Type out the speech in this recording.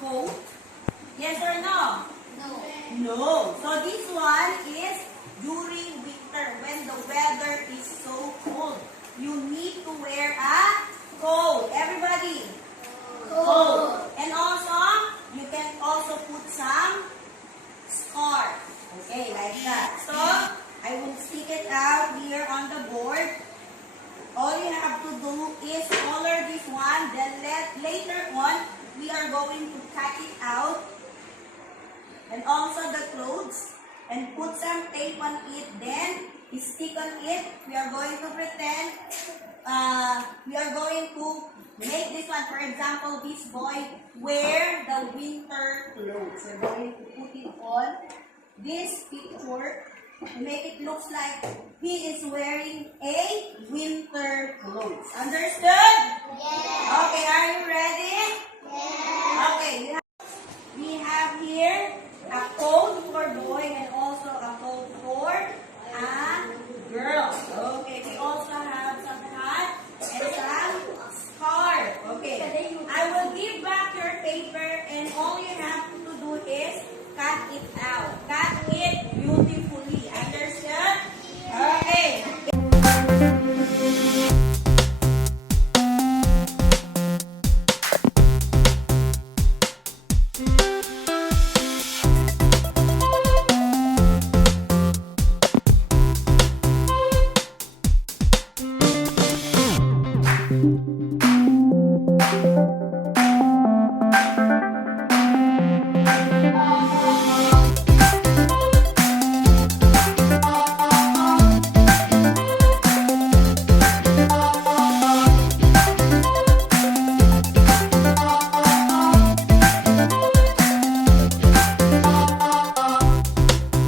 coat? Yes or no? No. No. So this one is during winter when the weather is so cold. You need to wear a coat. Everybody. Coat. And also, you can also put some scarf. Okay, like that. So, I will stick it out here on the board. All you have to do is color this one. Then later on, we are going to cut it out. And also the clothes. And put some tape on it. Then, stick on it. We are going to pretend. We are going to make this one. For example, this boy wear the winter clothes. We're going to put it on this picture to make it look like he is wearing a winter clothes. Understood? Yes. Okay, are you ready? Yes. Okay, we have here a coat for boy and also a coat for a girl. Okay, we also have some hat and some scarf. Okay, I will give back your paper and all you have to do is cut it out. Cut it beautifully. Understood? Okay.